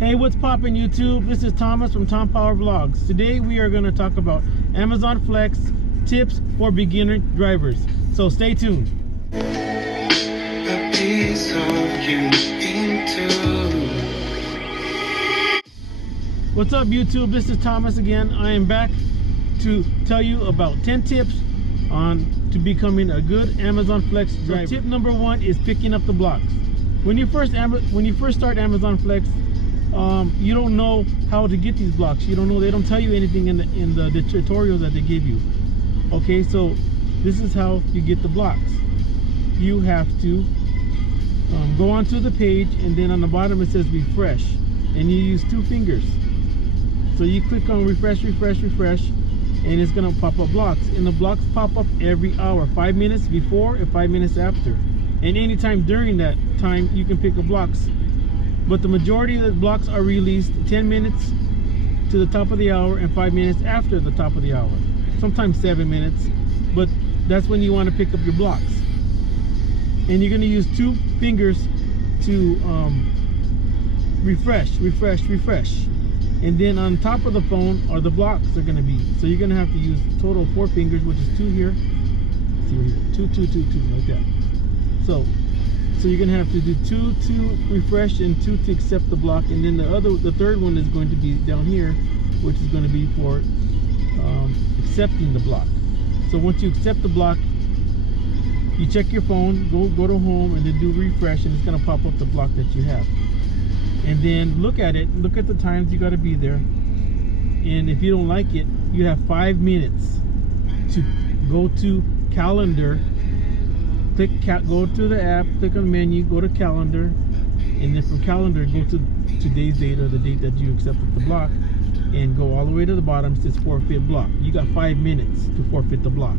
Hey, what's poppin' YouTube? This is Thomas from Tom Power Vlogs. Today we are going to talk about Amazon Flex tips for beginner drivers. So stay tuned. What's up YouTube? This is Thomas again. I am back to tell you about 10 tips to becoming a good Amazon Flex driver. So tip number 1 is picking up the blocks. When you first start Amazon Flex, you don't know how to get these blocks. You don't know. They don't tell you anything in the tutorials that they give you. Okay, so this is how you get the blocks. You have to go onto the page, and then on the bottom it says refresh, and you use 2 fingers. So you click on refresh, and it's gonna pop up blocks, and the blocks pop up every hour, 5 minutes before and 5 minutes after, and anytime during that time you can pick up blocks. But the majority of the blocks are released 10 minutes to the top of the hour and 5 minutes after the top of the hour. Sometimes 7 minutes, but that's when you want to pick up your blocks. And you're going to use 2 fingers to refresh. And then on top of the phone are the blocks are going to be. So you're going to have to use a total of 4 fingers, which is 2 here. Let's see right here. 2, like that. So you're gonna have to do 2 to refresh and 2 to accept the block, and then the third one is going to be down here, which is going to be for accepting the block. So once you accept the block, you check your phone, go to home, and then do refresh, and it's gonna pop up the block that you have. And then look at it, look at the times you got to be there, and if you don't like it, you have 5 minutes to go to calendar. Go to the app, click on the menu, go to calendar, and then from calendar go to today's date or the date that you accepted the block, and go all the way to the bottom. It says forfeit block. You got 5 minutes to forfeit the block.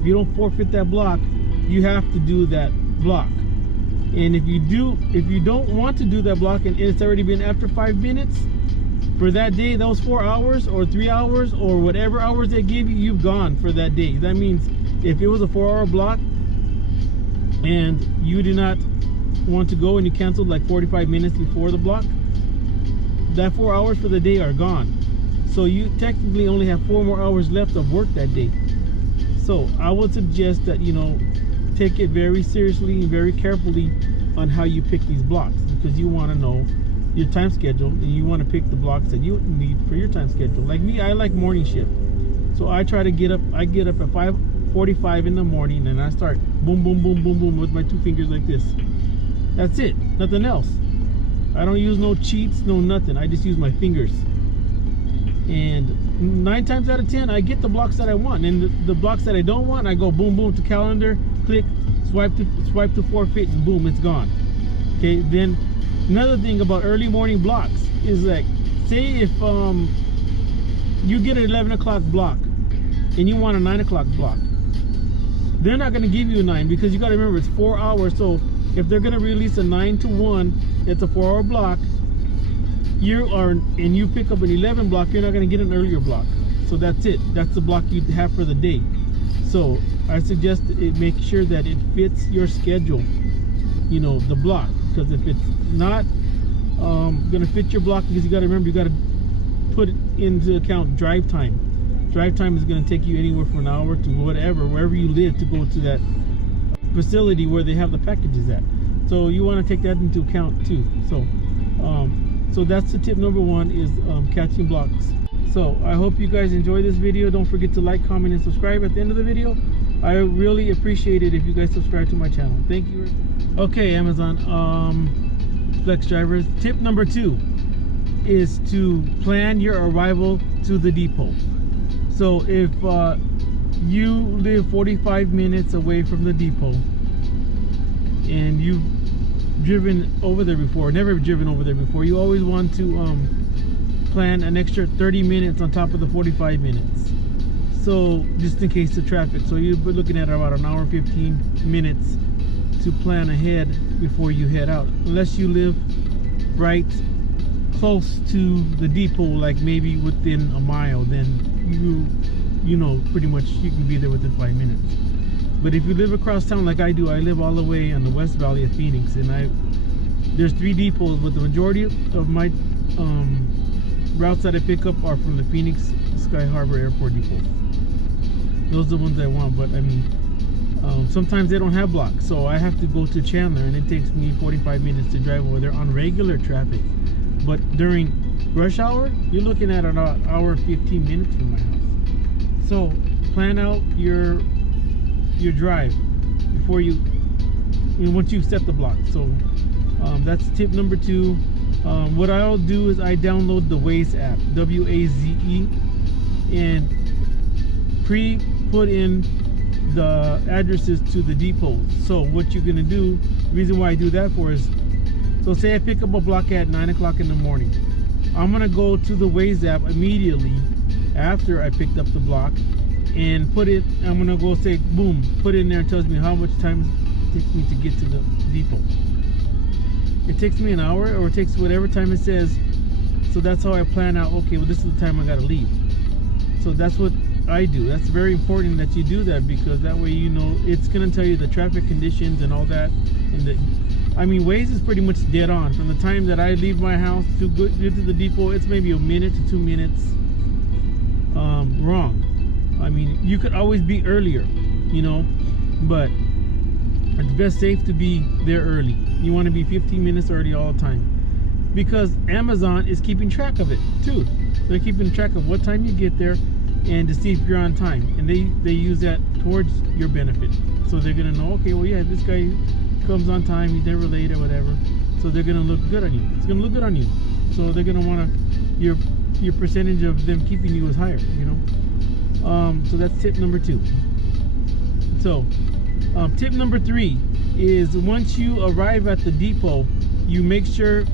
If you don't forfeit that block, you have to do that block. And if you don't want to do that block and it's already been after 5 minutes for that day, those 4 hours or 3 hours or whatever hours they give you, you've gone for that day. That means if it was a 4-hour block and you do not want to go and you canceled like 45 minutes before the block, that 4 hours for the day are gone. So you technically only have 4 more hours left of work that day. So I would suggest that, you know, take it very seriously and very carefully on how you pick these blocks, because you want to know your time schedule and you want to pick the blocks that you need for your time schedule. Like me, I like morning shift, so I try to get up at 5:45 in the morning, and I start boom with my 2 fingers like this. That's it, nothing else. I don't use no cheats, no nothing. I just use my fingers, and 9 times out of 10 I get the blocks that I want, and the blocks that I don't want, I go boom to calendar, click, swipe to forfeit, and boom, it's gone. Okay, then another thing about early morning blocks is, like, say if you get an 11 o'clock block and you want a 9 o'clock block, they're not going to give you a 9, because you got to remember it's 4 hours. So if they're going to release a 9 to 1, it's a 4-hour block. And you pick up an 11 block, you're not going to get an earlier block. So that's it. That's the block you have for the day. So I suggest make sure that it fits your schedule, you know, the block. Because if it's not going to fit your block, because you got to remember, you got to put into account drive time. Drive time is going to take you anywhere from an hour to wherever you live, to go to that facility where they have the packages at. So you want to take that into account too. So that's the tip number 1, is catching blocks. So I hope you guys enjoy this video. Don't forget to like, comment, and subscribe at the end of the video. I really appreciate it if you guys subscribe to my channel. Thank you. Okay, Amazon Flex drivers, tip number 2 is to plan your arrival to the depot. So if you live 45 minutes away from the depot and you've driven over there before, never driven over there before, you always want to plan an extra 30 minutes on top of the 45 minutes. So just in case of traffic. So you're looking at about an hour and 15 minutes to plan ahead before you head out. Unless you live right close to the depot, like maybe within a mile, then you know pretty much you can be there within 5 minutes. But if you live across town like I do, I live all the way on the West Valley of Phoenix, and there's 3 depots, but the majority of my routes that I pick up are from the Phoenix Sky Harbor Airport Depot. Those are the ones I want, but I mean, sometimes they don't have blocks, so I have to go to Chandler, and it takes me 45 minutes to drive over there on regular traffic. But during rush hour, you're looking at an hour 15 minutes from my house. So plan out your drive before once you've set the block. So that's tip number 2. What I'll do is I download the Waze app, W-A-Z-E, and put in the addresses to the depots. So what you're gonna do, the reason why I do that for is, so say I pick up a block at 9 o'clock in the morning. I'm gonna go to the Waze app immediately after I picked up the block and I'm gonna go say, boom, put it in there. It tells me how much time it takes me to get to the depot. It takes me an hour, or it takes whatever time it says. So that's how I plan out, okay, well, this is the time I gotta leave. So that's what I do. That's very important that you do that, because that way you know it's gonna tell you the traffic conditions and all that. And I mean, Waze is pretty much dead on. From the time that I leave my house to get to the depot, it's maybe a minute to 2 minutes wrong. I mean, you could always be earlier, you know, but it's best safe to be there early. You want to be 15 minutes early all the time, because Amazon is keeping track of it too. They're keeping track of what time you get there and to see if you're on time, and they use that towards your benefit. So they're gonna know, okay, well, yeah, this guy comes on time, he's never late or whatever, so they're gonna look good on you. It's gonna look good on you, so they're gonna want to, your percentage of them keeping you is higher, you know. So that's tip number 2. So tip number 3 is, once you arrive at the depot, you make sure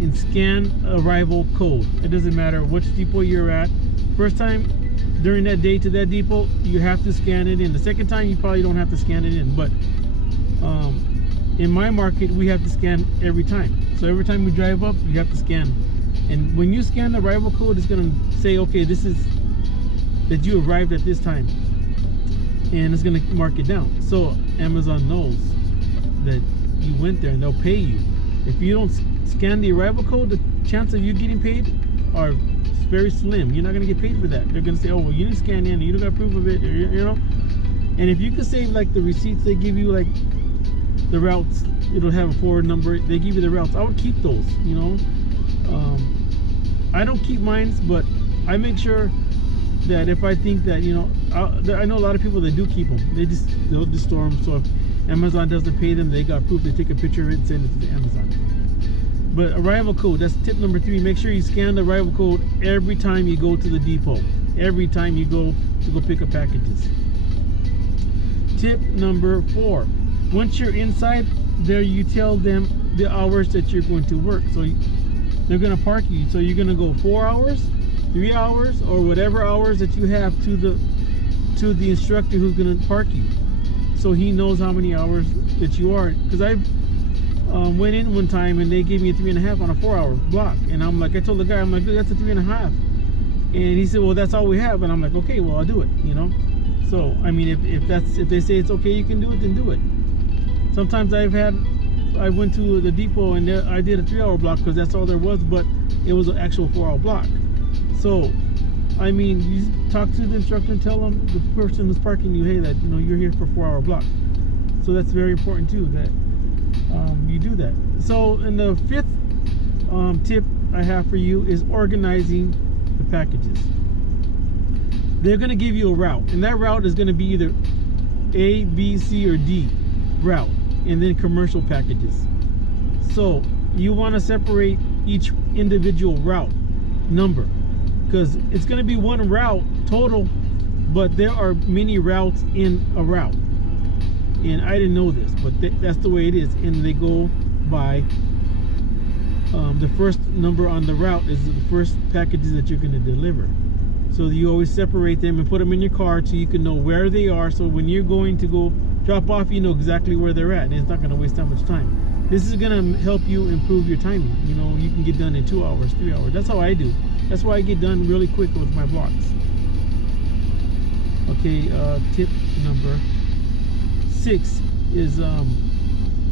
and scan arrival code. It doesn't matter which depot you're at. First time during that day to that depot, you have to scan it in. The second time, you probably don't have to scan it in, but in my market, we have to scan every time. So every time we drive up, you have to scan. And when you scan the arrival code, it's gonna say, okay, this is that you arrived at this time, and it's gonna mark it down. So Amazon knows that you went there, and they'll pay you. If you don't scan the arrival code, the chance of you getting paid are very slim. You're not gonna get paid for that. They're gonna say, oh, well, you didn't scan in, you don't got proof of it, you know. And if you could save like the receipts they give you, like the routes, it'll have a forward number. They give you the routes. I would keep those, you know. I don't keep mines, but I make sure that if I think that, you know, I know a lot of people that do keep them. They'll just store them. So if Amazon doesn't pay them, they got proof. They take a picture of it and send it to Amazon. But arrival code, that's tip number 3. Make sure you scan the arrival code every time you go to the depot. Every time you go to go pick up packages. Tip number 4. Once you're inside there, you tell them the hours that you're going to work. So they're going to park you. So you're going to go 4 hours, 3 hours, or whatever hours that you have to the instructor who's going to park you. So he knows how many hours that you are. Because I went in one time and they gave me a 3.5 on a 4-hour block. And I'm like, I told the guy, I'm like, that's a 3.5. And he said, well, that's all we have. And I'm like, okay, well, I'll do it, you know. So I mean, if they say it's okay, you can do it, then do it. Sometimes I went to the depot and I did a 3-hour block because that's all there was, but it was an actual 4-hour block. So I mean, you talk to the instructor and tell them, the person who's parking you, hey, that, you know, you're here for a 4-hour block. So that's very important too, that you do that. So, and the 5th tip I have for you is organizing the packages. They're going to give you a route, and that route is going to be either A, B, C, or D route, and then commercial packages. So you want to separate each individual route number, because it's going to be one route total, but there are many routes in a route. And I didn't know this, but that's the way it is. And they go by the first number on the route is the first packages that you're going to deliver. So you always separate them and put them in your car so you can know where they are. So when you're going to go drop off, you know exactly where they're at, and it's not going to waste that much time. This is going to help you improve your timing. You know, you can get done in 2 hours, 3 hours. That's how I do. That's why I get done really quick with my blocks. Okay, tip number 6 is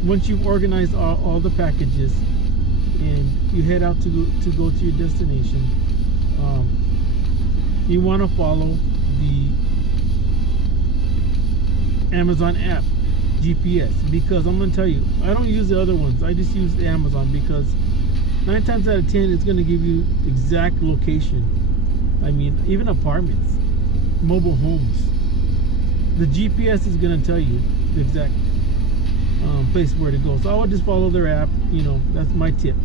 once you've organized all the packages and and you head out to go to your destination, you want to follow the Amazon app GPS, because I'm going to tell you, I don't use the other ones. I just use the Amazon because 9 times out of 10 it's going to give you exact location. I mean, even apartments, mobile homes, the GPS is going to tell you the exact place where to go. So I would just follow their app. That's my tip.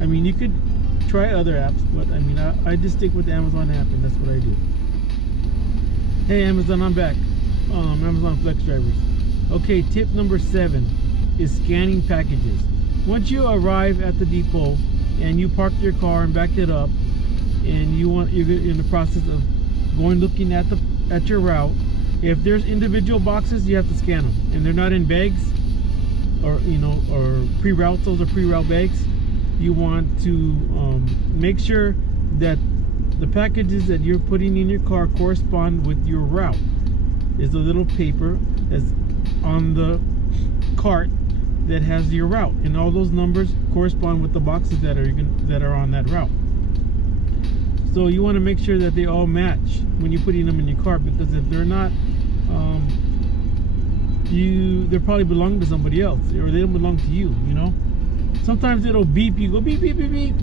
I mean, you could try other apps, but I mean, I just stick with the Amazon app, and that's what I do. Hey Amazon, I'm back. Amazon Flex drivers. Okay, tip number 7 is scanning packages. Once you arrive at the depot and you park your car and backed it up, and you're in the process of looking at your route, if there's individual boxes, you have to scan them, and they're not in bags or pre-routes. Those are pre-route bags. You want to make sure that the packages that you're putting in your car correspond with your route. There's a little paper that's on the cart that has your route, and all those numbers correspond with the boxes that are on that route. So you want to make sure that they all match when you're putting them in your cart, because if they're not, they probably belong to somebody else, or they don't belong to you. Sometimes it'll beep. You go beep beep beep beep,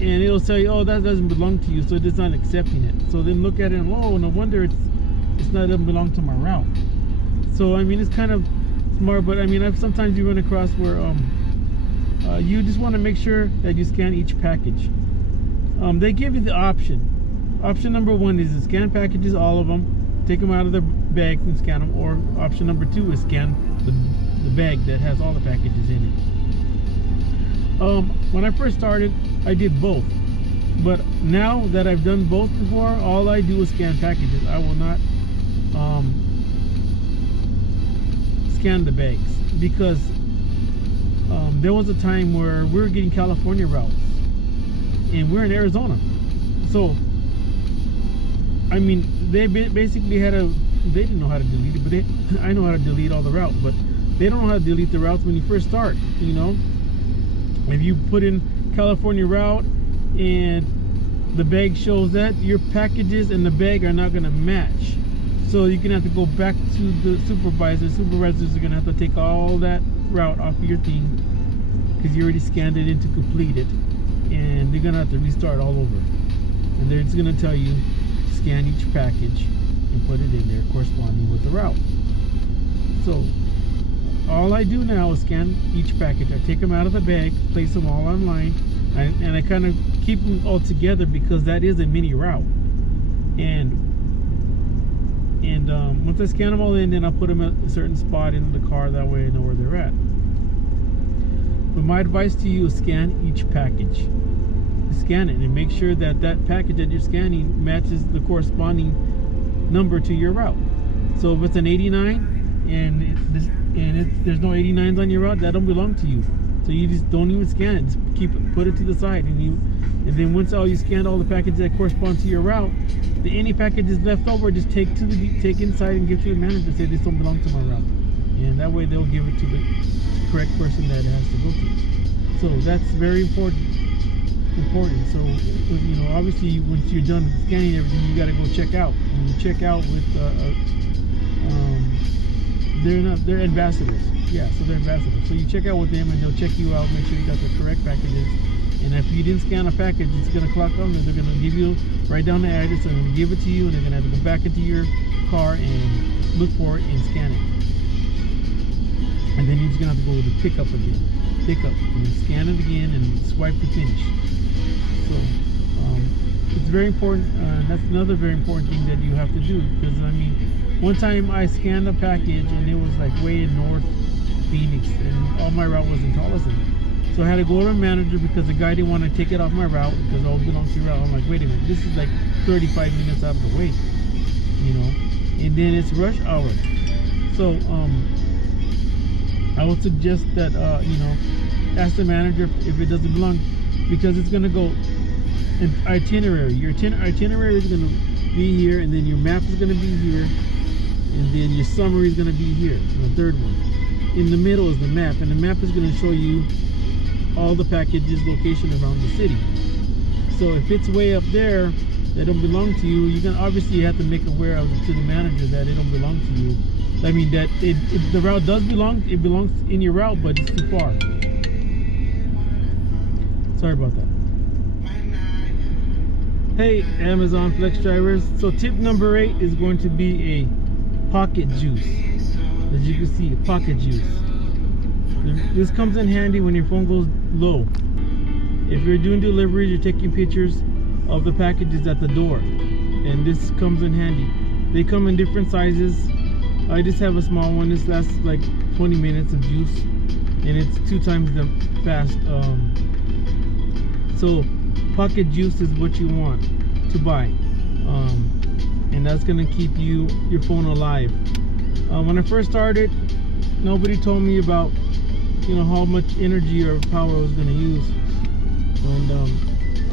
and it'll say, oh, that doesn't belong to you, so it's not accepting it. So then look at it and, oh, no wonder it doesn't belong to my route. So I mean, it's kind of smart, but I mean, sometimes you run across where you just want to make sure that you scan each package. They give you the option. Option number 1 is to scan packages, all of them, take them out of the bags and scan them. Or option number 2 is scan the bag that has all the packages in it. When I first started, I did both. But now that I've done both before, all I do is scan packages. I will not scan the bags, because there was a time where we were getting California routes, and we're in Arizona. So I mean, they basically they didn't know how to delete it, but I know how to delete all the routes, but they don't know how to delete the routes when you first start. If you put in California route and the bag shows that, your packages and the bag are not going to match. So you're going to have to go back to the supervisor. Supervisors are going to have to take all that route off of your thing, because you already scanned it in to complete it, and they're going to have to restart all over. And they're just going to tell you, scan each package and put it in there corresponding with the route. So all I do now is scan each package. I take them out of the bag, place them all online, and I kind of keep them all together, because that is a mini route. And once I scan them all in, then I'll put them at a certain spot in the car. That way I know where they're at. But my advice to you is scan each package. Scan it and make sure that package that you're scanning matches the corresponding number to your route. So if it's an 89 and there's no 89s on your route, that don't belong to you. So you just don't even scan it. Just put it to the side, and then once you scanned all the packages that correspond to your route, any packages left over, just take inside and give to the manager. Say, this don't belong to my route, and that way they'll give it to the correct person that it has to go to. So that's very important. So obviously once you're done scanning everything, you got to go check out. And you check out with they're ambassadors. Yeah, so they're ambassadors. So you check out with them, and they'll check you out, make sure you got the correct packages. And if you didn't scan a package, it's going to clock on, and they're going to give you, write down the address, and they're going to give it to you, and they're going to have to go back into your car and look for it and scan it. And then you're just going to have to go to pick up again. Pick up, and then scan it again, and swipe to finish. So it's very important. That's another very important thing that you have to do, because I mean, one time I scanned a package and it was like way in North Phoenix, and all my route was in Tolleson. So I had to go to a manager because the guy didn't want to take it off my route, because all belongs to your route. I'm like, wait a minute, this is like 35 minutes out of the way, and then it's rush hour. So I would suggest that ask the manager if it doesn't belong, because it's going to go an itinerary. Your itinerary is going to be here, and then your map is going to be here, and then your summary is going to be here, the third one. In the middle is the map, and the map is going to show you all the packages location around the city. So if it's way up there that don't belong to you, you can obviously have to make aware of to the manager that it don't belong to you. I mean that if the route does belong, it belongs in your route, but it's too far. Sorry about that. Hey Amazon Flex drivers, so tip number 8 is going to be a pocket juice. As you can see, pocket juice. This comes in handy when your phone goes low. If you're doing deliveries, you're taking pictures of the packages at the door, and this comes in handy. They come in different sizes. I just have a small one. This lasts like 20 minutes of juice, and it's 2 times the fast. So pocket juice is what you want to buy, and that's gonna keep your phone alive. When I first started, nobody told me about how much energy or power I was gonna use, and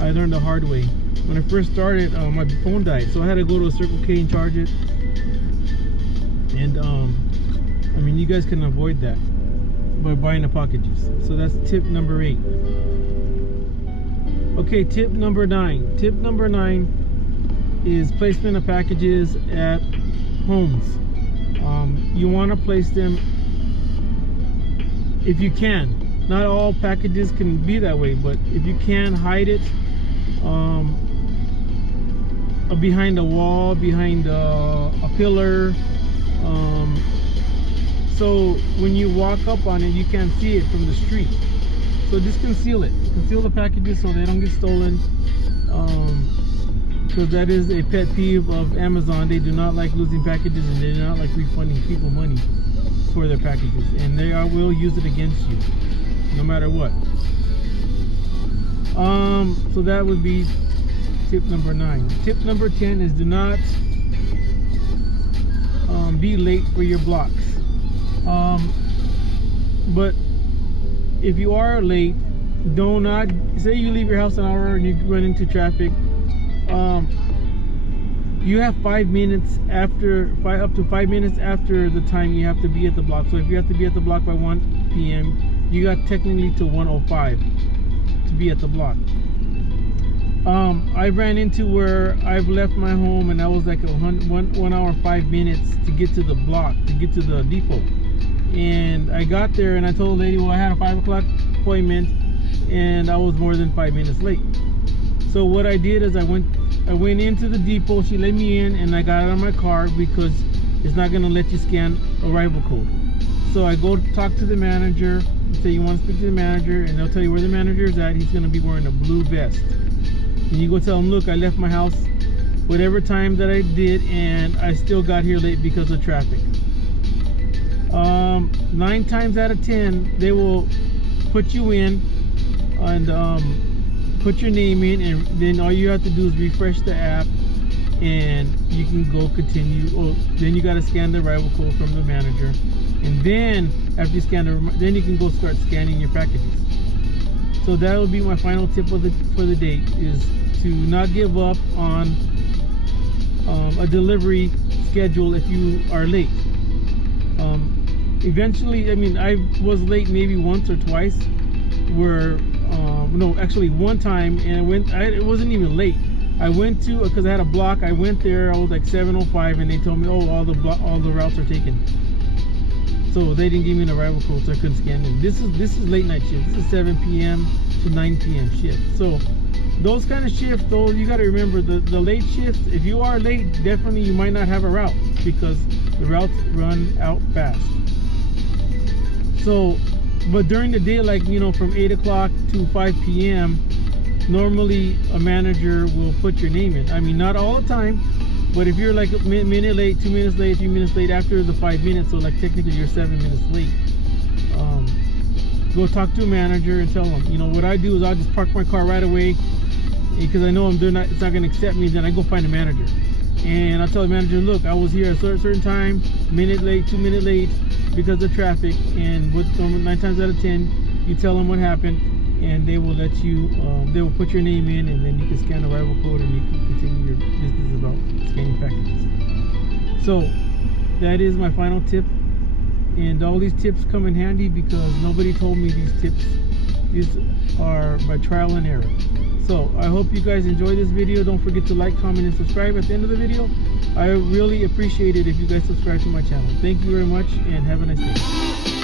I learned the hard way. When I first started, my phone died, so I had to go to a Circle K and charge it. And I mean, you guys can avoid that by buying a pocket juice. So that's tip number 8. Okay, tip number 9. Tip number 9 is placement of packages at homes. You want to place them if you can. Not all packages can be that way, but if you can, hide it behind a wall, behind a pillar, so when you walk up on it, you can't see it from the street. So just conceal it. Conceal the packages so they don't get stolen. Because that is a pet peeve of Amazon. They do not like losing packages, and they do not like refunding people money for their packages, and they will use it against you no matter what. So that would be tip number 9. Tip number 10 is do not be late for your blocks. But if you are late, do not say you leave your house an hour and you run into traffic. You have 5 minutes after, up to 5 minutes after the time you have to be at the block. So if you have to be at the block by 1 p.m., you got technically to 1:05 to be at the block. I ran into where I've left my home and I was like 1 hour 5 minutes to get to the block, to get to the depot. And I got there and I told the lady, well, I had a 5 o'clock appointment and I was more than 5 minutes late. So what I did is I went into the depot. She let me in and I got out of my car because it's not going to let you scan arrival code. So I go talk to the manager and say, you want to speak to the manager, and they'll tell you where the manager is at. He's going to be wearing a blue vest. And you go tell him, look, I left my house whatever time that I did and I still got here late because of traffic. 9 times out of 10 they will put you in and put your name in, and then all you have to do is refresh the app and you can go continue. Then you got to scan the arrival code from the manager, and then after you scan then you can go start scanning your packages. So that will be my final tip for the day, is to not give up on a delivery schedule if you are late. Eventually, I mean, I was late maybe once or twice, where no, actually one time, and it wasn't even late. I went to, because I had a block, I went there, I was like 7:05, and they told me, oh, all the routes are taken. So they didn't give me an arrival code, so I couldn't scan them. This is late night shift. This is 7 p.m. to 9 p.m. shift. So those kind of shifts, though, you got to remember the late shifts. If you are late, definitely you might not have a route because the routes run out fast. So, but during the day, like, from 8 o'clock to 5 p.m., normally a manager will put your name in. I mean, not all the time, but if you're like a minute late, 2 minutes late, 3 minutes late after the 5 minutes, so like technically you're 7 minutes late, go talk to a manager and tell them, what I do is I'll just park my car right away because I know it's not going to accept me. Then I go find a manager and I'll tell the manager, look, I was here at a certain time, minute late, 2 minutes late because of traffic, and with 9 times out of 10 you tell them what happened, and they will let you, they will put your name in, and then you can scan the arrival code and you can continue your business about scanning packages. So that is my final tip, and all these tips come in handy because nobody told me these tips These are by trial and error. So I hope you guys enjoy this video. Don't forget to like, comment, and subscribe at the end of the video. I really appreciate it if you guys subscribe to my channel. Thank you very much, and have a nice day.